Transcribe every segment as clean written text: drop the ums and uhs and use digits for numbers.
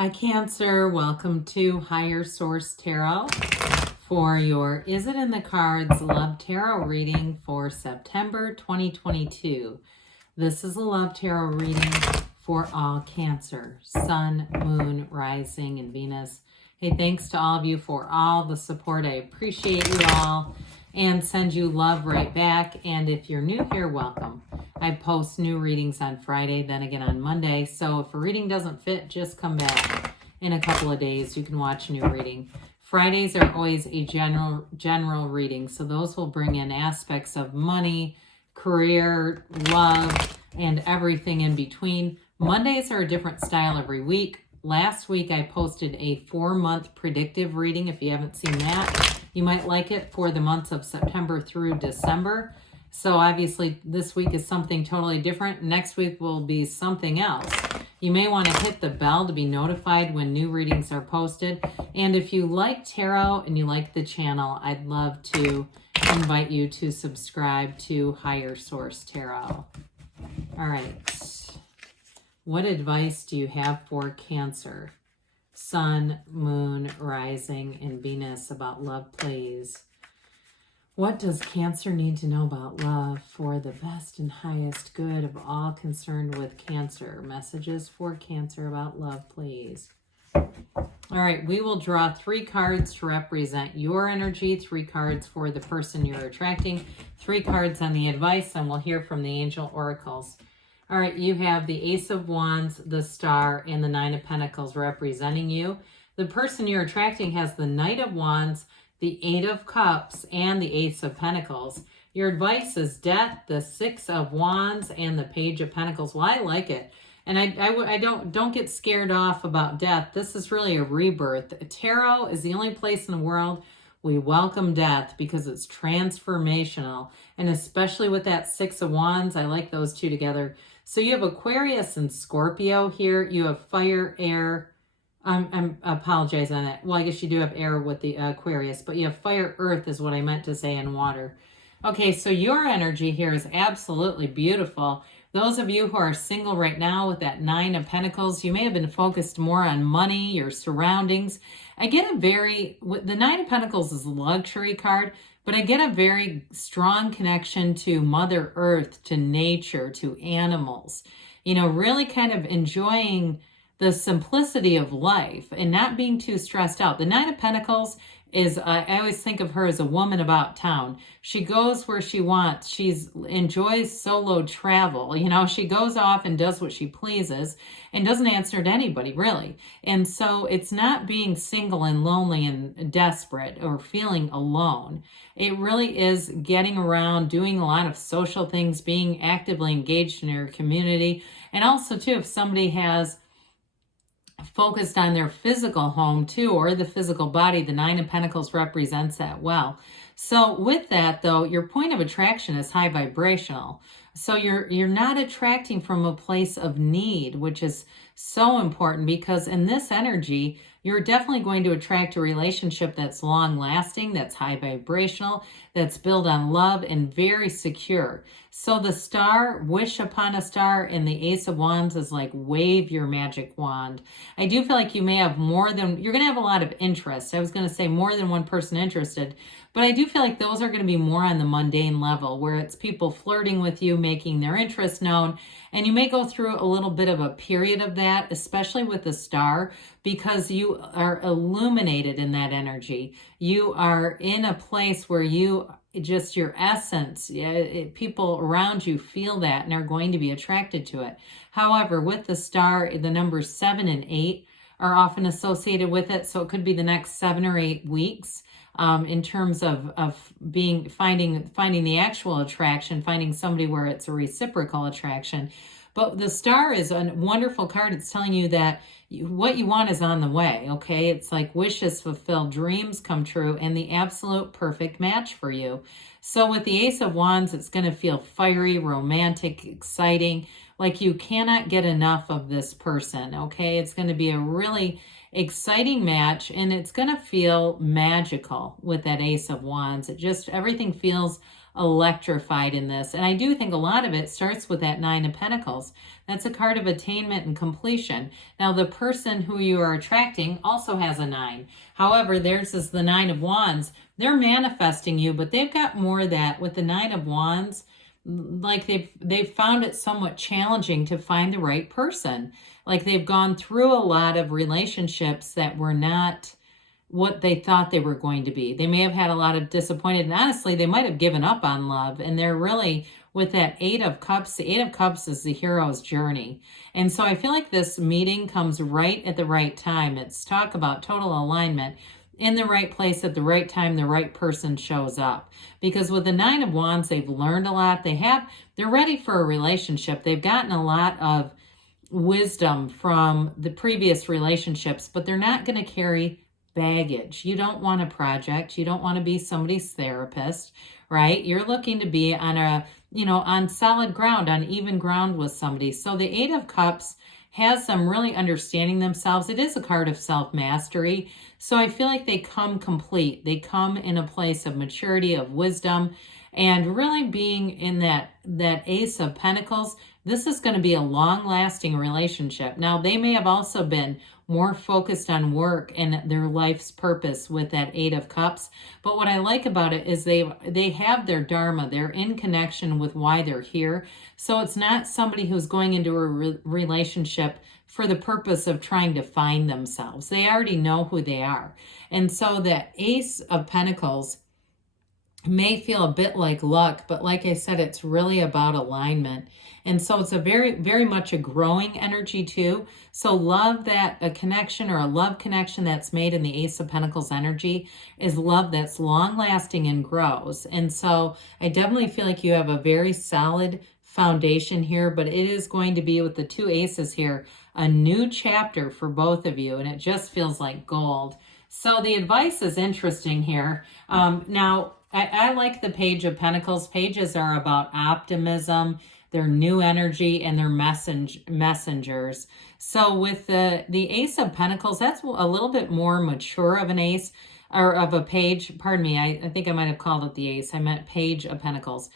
Hi Cancer, welcome to Higher Source Tarot for your Is It in the Cards Love Tarot reading for September 2022. This is a love tarot reading for all Cancer, Sun, Moon, Rising, and Venus. Hey, thanks to all of you for all the support. I appreciate you all and send you love right back. And if you're new here, welcome. I post new readings on Friday, then again on Monday. So if a reading doesn't fit, just come back in a couple of days. You can watch a new reading. Fridays are always a general reading. So those will bring in aspects of money, career, love, and everything in between. Mondays are a different style every week. Last week I posted a 4-month predictive reading. If you haven't seen that, you might like it for the months of September through December. So obviously this week is something totally different. Next week will be something else. You may want to hit the bell to be notified when new readings are posted. And if you like tarot and you like the channel, I'd love to invite you to subscribe to Higher Source Tarot. All right. What advice do you have for Cancer, Sun, Moon, Rising, and Venus about love, please? What does Cancer need to know about love for the best and highest good of all concerned with Cancer? Messages for Cancer about love, please. All right, we will draw 3 cards to represent your energy, 3 cards for the person you're attracting, 3 cards on the advice, and we'll hear from the angel oracles. All right, you have the Ace of Wands, the Star, and the Nine of Pentacles representing you. The person you're attracting has the Knight of Wands, the 8 of Cups, and the Ace of Pentacles. Your advice is death, the 6 of Wands, and the Page of Pentacles. Well, I like it. And I don't get scared off about death. This is really a rebirth. Tarot is the only place in the world we welcome death because it's transformational. And especially with that 6 of Wands, I like those two together. So you have Aquarius and Scorpio here. You have fire, air. I apologize on that. Well, I guess you do have air with the Aquarius, but you have fire, earth is what I meant to say, and water. Okay, so your energy here is absolutely beautiful. Those of you who are single right now with that 9 of Pentacles, you may have been focused more on money, your surroundings. I get the 9 of Pentacles is a luxury card, but I get a very strong connection to Mother Earth, to nature, to animals. You know, really kind of enjoying the simplicity of life and not being too stressed out. The 9 of Pentacles is, I always think of her as a woman about town. She goes where she wants. She enjoys solo travel. You know, she goes off and does what she pleases and doesn't answer to anybody, really. And so it's not being single and lonely and desperate or feeling alone. It really is getting around, doing a lot of social things, being actively engaged in your community. And also, too, if somebody has focused on their physical home too, or the physical body, the 9 of Pentacles represents that well. So with that though, your point of attraction is high vibrational. So you're not attracting from a place of need, which is so important because in this energy, you're definitely going to attract a relationship that's long lasting, that's high vibrational, that's built on love and very secure. So the Star, wish upon a star, and the Ace of Wands is like wave your magic wand. I do feel like you may have you're going to have a lot of interest. I was going to say more than one person interested, but I do feel like those are going to be more on the mundane level where it's people flirting with you, making their interest known. And you may go through a little bit of a period of that, especially with the Star, because you are illuminated in that energy. You are in a place where just your essence, people around you feel that and are going to be attracted to it. However, with the Star, the numbers 7 and 8 are often associated with it. So it could be the next 7 or 8 weeks. In terms of finding the actual attraction, finding somebody where it's a reciprocal attraction. But the Star is a wonderful card. It's telling you that what you want is on the way, okay? It's like wishes fulfilled, dreams come true, and the absolute perfect match for you. So with the Ace of Wands, it's going to feel fiery, romantic, exciting, like you cannot get enough of this person, okay? It's going to be a really exciting match, and it's going to feel magical with that Ace of Wands. Everything feels electrified in this. And I do think a lot of it starts with that Nine of Pentacles. That's a card of attainment and completion. Now, the person who you are attracting also has a 9. However, theirs is the 9 of Wands. They're manifesting you, but they've got more of that with the 9 of Wands. Like they've found it somewhat challenging to find the right person. Like they've gone through a lot of relationships that were not what they thought they were going to be. They may have had a lot of disappointed, and honestly, they might have given up on love, and they're really with that Eight of Cups. The Eight of Cups is the hero's journey. And so I feel like this meeting comes right at the right time. It's talk about total alignment. In the right place at the right time, the right person shows up. Because with the Nine of Wands, they've learned a lot. They're ready for a relationship. They've gotten a lot of wisdom from the previous relationships, but they're not going to carry baggage. You don't want a project. You don't want to be somebody's therapist, right? You're looking to be on on solid ground, on even ground with somebody. So the Eight of Cups has them really understanding themselves. It is a card of self-mastery. So I feel like they come complete. They come in a place of maturity, of wisdom, and really being in that Ace of Pentacles. This is going to be a long-lasting relationship. Now, they may have also been more focused on work and their life's purpose with that Eight of Cups. But what I like about it is they have their dharma. They're in connection with why they're here. So it's not somebody who's going into a relationship for the purpose of trying to find themselves. They already know who they are. And so that Ace of Pentacles may feel a bit like luck, but like I said, it's really about alignment. And so it's a very, very much a growing energy too. So love that a connection or a love connection that's made in the Ace of Pentacles energy is love that's long lasting and grows. And so I definitely feel like you have a very solid foundation here, but it is going to be with the two aces here, a new chapter for both of you. And it just feels like gold. So the advice is interesting here. Now, I like the Page of Pentacles. Pages are about optimism, their new energy, and their messengers. So with the Ace of Pentacles, that's a little bit more mature of an ace, or of a page. Pardon me, I think I might have called it the ace. I meant Page of Pentacles.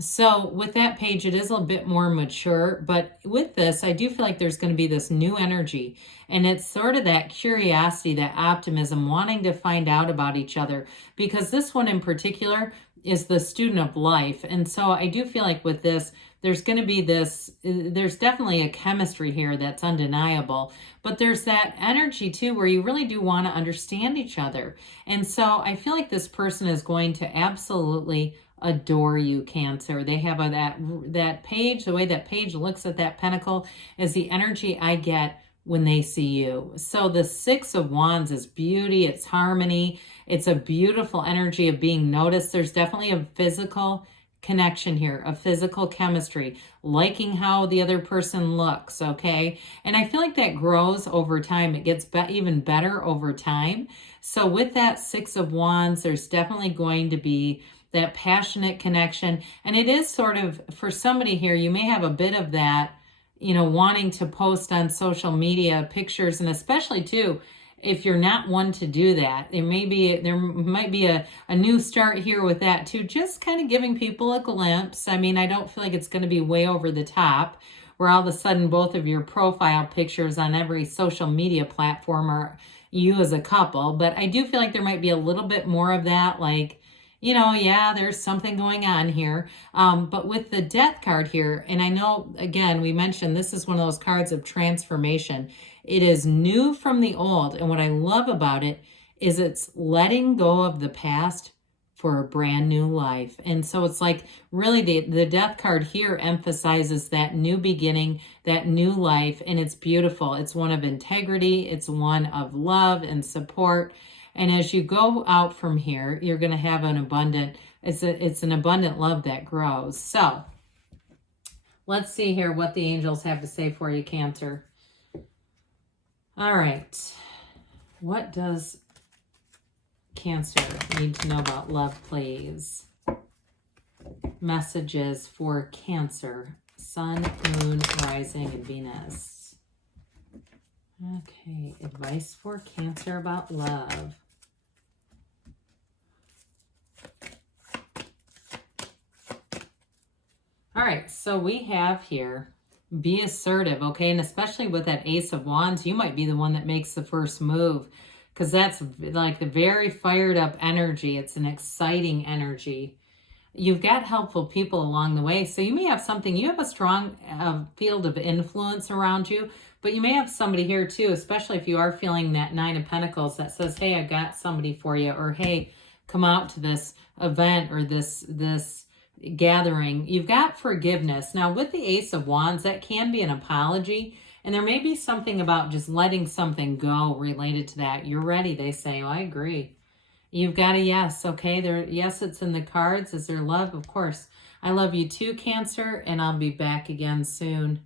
So with that page, it is a bit more mature, but with this, I do feel like there's going to be this new energy, and it's sort of that curiosity, that optimism, wanting to find out about each other, because this one in particular is the student of life. And so I do feel like with this, there's going to be there's definitely a chemistry here that's undeniable, but there's that energy too where you really do want to understand each other. And so I feel like this person is going to absolutely adore you, Cancer. They have that page, the way that page looks at that pentacle is the energy I get when they see you. So the Six of Wands is beauty, it's harmony, it's a beautiful energy of being noticed. There's definitely a physical connection here, a physical chemistry, liking how the other person looks, okay? And I feel like that grows over time. It gets even better over time. So with that Six of Wands, there's definitely going to be that passionate connection. And it is sort of, for somebody here, you may have a bit of that, wanting to post on social media pictures, and especially too, if you're not one to do that, there might be a new start here with that too, just kind of giving people a glimpse. I mean, I don't feel like it's going to be way over the top where all of a sudden both of your profile pictures on every social media platform are you as a couple, but I do feel like there might be a little bit more of that, like, yeah, there's something going on here. But with the Death card here, and I know, again, we mentioned this is one of those cards of transformation. It is new from the old. And what I love about it is it's letting go of the past for a brand new life. And so it's like really the Death card here emphasizes that new beginning, that new life, and it's beautiful. It's one of integrity. It's one of love and support. And as you go out from here, you're going to have an abundant, it's an abundant love that grows. So let's see here what the angels have to say for you, Cancer. All right. What does Cancer need to know about love, please? Messages for Cancer, Sun, Moon, Rising, and Venus. Okay, advice for Cancer about love. All right, so we have here, be assertive, okay? And especially with that Ace of Wands, you might be the one that makes the first move because that's like the very fired up energy. It's an exciting energy. You've got helpful people along the way. So you may have something, you have a strong field of influence around you, but you may have somebody here too, especially if you are feeling that Nine of Pentacles that says, hey, I got somebody for you, or hey, come out to this event or this gathering. You've got forgiveness. Now with the Ace of Wands, that can be an apology, and there may be something about just letting something go related to that. You're ready, they say. Oh, I agree. You've got a yes, okay? Yes, it's in the cards. Is there love? Of course. I love you too, Cancer, and I'll be back again soon.